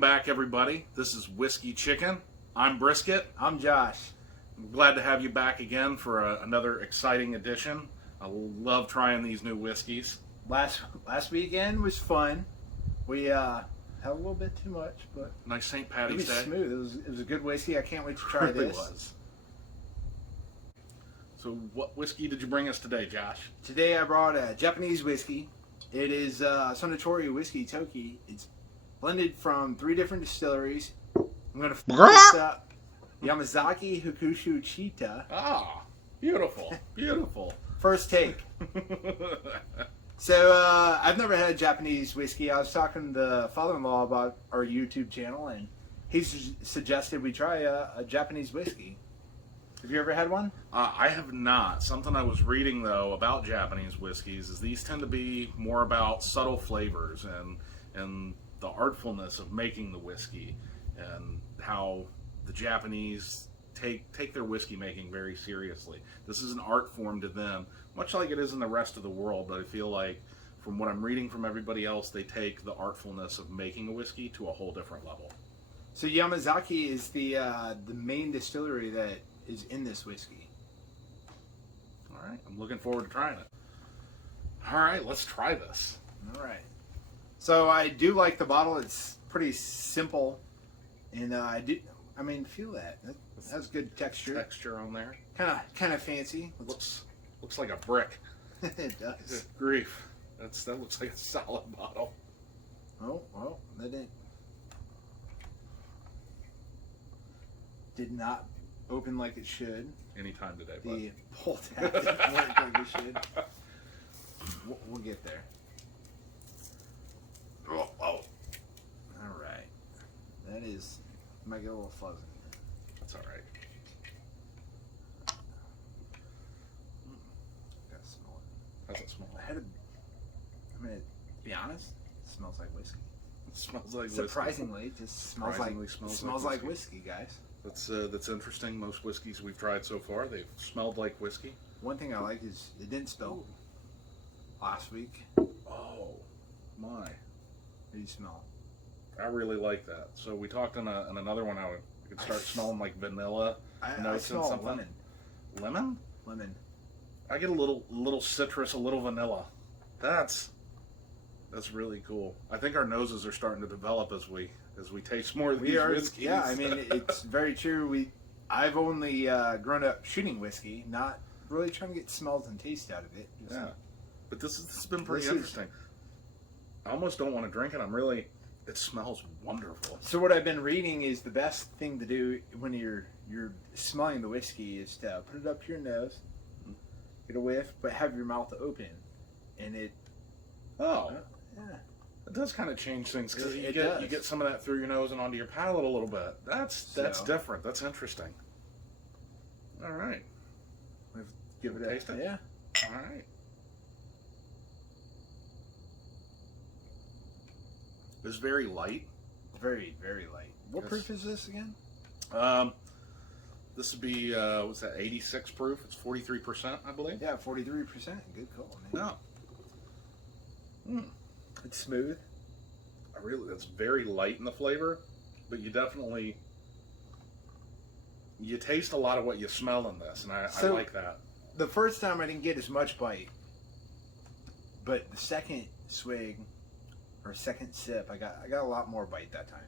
Welcome back, everybody. This is Whiskey Chicken. I'm Brisket. I'm Josh. I'm glad to have you back again for another exciting edition. I love trying these new whiskeys. Last weekend was fun. We had a little bit too much, but Nice St. it Patty's was Day. smooth. It was a good whiskey. I can't wait to try It really this. was. So what whiskey did you bring us today, Josh? Today I brought a Japanese whiskey. It is Suntory Toki. It's blended from 3 different distilleries. I'm going to this up. Yamazaki Hakushu Chita. Ah, beautiful, beautiful. First take. So I've never had Japanese whiskey. I was talking to the father-in-law about our YouTube channel, and he suggested we try a Japanese whiskey. Have you ever had one? I have not. Something I was reading, though, about Japanese whiskeys is these tend to be more about subtle flavors and the artfulness of making the whiskey, and how the Japanese take their whiskey making very seriously. This is an art form to them, much like it is in the rest of the world, but I feel like from what I'm reading from everybody else, they take the artfulness of making a whiskey to a whole different level. So Yamazaki is the main distillery that is in this whiskey. All right, I'm looking forward to trying it. All right, let's try this. All right. So I do like the bottle. It's pretty simple, and feel that. It has good texture. Texture on there. Kind of fancy. Looks like a brick. It does. Good grief. That looks like a solid bottle. Oh, well, that did not open like it should. Anytime today, bud. The pull tab didn't work like it should. We'll get there. Oh. All right. That is, might get a little fuzzy. That's all right. Gotta smell it. How's it smell? To be honest, it smells like whiskey. It smells like Surprisingly, it just smells Surprisingly smells like whiskey, guys. whiskey. That's interesting. Most whiskeys we've tried so far, they've smelled like whiskey. One thing I like is it didn't smell last week. Oh, my. What do you smell? I really like that. So we talked in another one how it could start smelling like vanilla I notes and smell something. lemon. Lemon? Lemon. I get a little citrus, a little vanilla. That's really cool. I think our noses are starting to develop as we taste more of these whiskeys. Yeah, I mean, it's very true. I've only grown up shooting whiskey, not really trying to get smells and taste out of it. Yeah, but this has been pretty interesting. I almost don't want to drink it. It smells wonderful. So what I've been reading is the best thing to do when you're smelling the whiskey is to put it up your nose, get a whiff, but have your mouth open, and it. Oh. Yeah. It does kind of change things because you does. get some of that through your nose and onto your palate a little bit. That's different. That's interesting. All right. Give it a taste. Yeah. All right. It's very light. Very, very light. What proof is this again? This would be what's that? 86 proof. It's 43%, I believe. Yeah, 43%. Good call, man. No. It's smooth. It's very light in the flavor, but you taste a lot of what you smell in this, and I like that. The first time I didn't get as much bite, but the second swig or second sip, I got a lot more bite that time.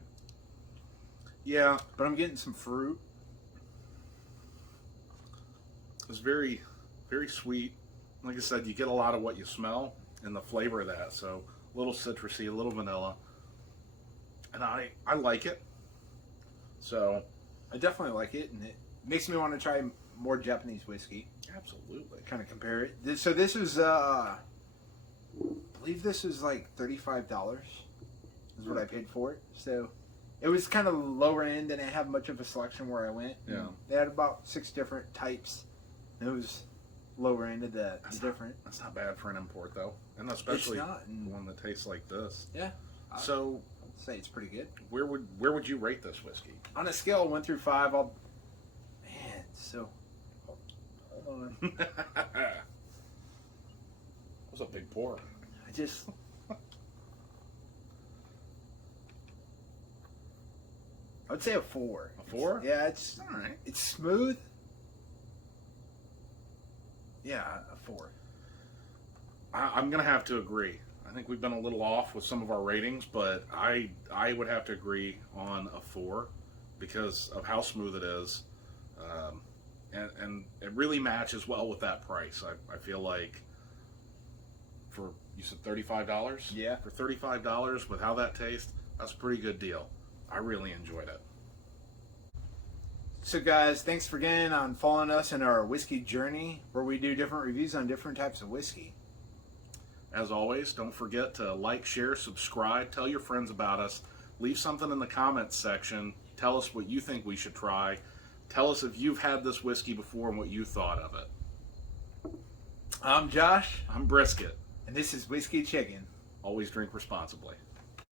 Yeah, but I'm getting some fruit. It's very, very sweet. Like I said, you get a lot of what you smell and the flavor of that. So a little citrusy, a little vanilla, and I like it. So I definitely like it, and it makes me want to try more Japanese whiskey. Absolutely. Kind of compare it. So this was, I believe this was like $35 is what I paid for it. So it was kind of lower end. Didn't have much of a selection where I went. Yeah. They had about 6 different types. It was lower end of the different. That's not bad for an import though, and especially one that tastes like this. Yeah. So I'd say it's pretty good. Where would you rate this whiskey? On a scale of 1 through 5, hold on. That was a big pour. I would say a 4. A 4? Yeah, it's All right. It's smooth. Yeah, a 4. I'm going to have to agree. I think we've been a little off with some of our ratings, but I would have to agree on a 4 because of how smooth it is. And it really matches well with that price. I feel like for, you said $35? Yeah. For $35 with how that tastes, that's a pretty good deal. I really enjoyed it. So guys, thanks for again on following us in our whiskey journey where we do different reviews on different types of whiskey. As always, don't forget to like, share, subscribe, tell your friends about us, leave something in the comments section, tell us what you think we should try, tell us if you've had this whiskey before and what you thought of it. I'm Josh, I'm Brisket. and this is Whiskey Chicken. Always drink responsibly.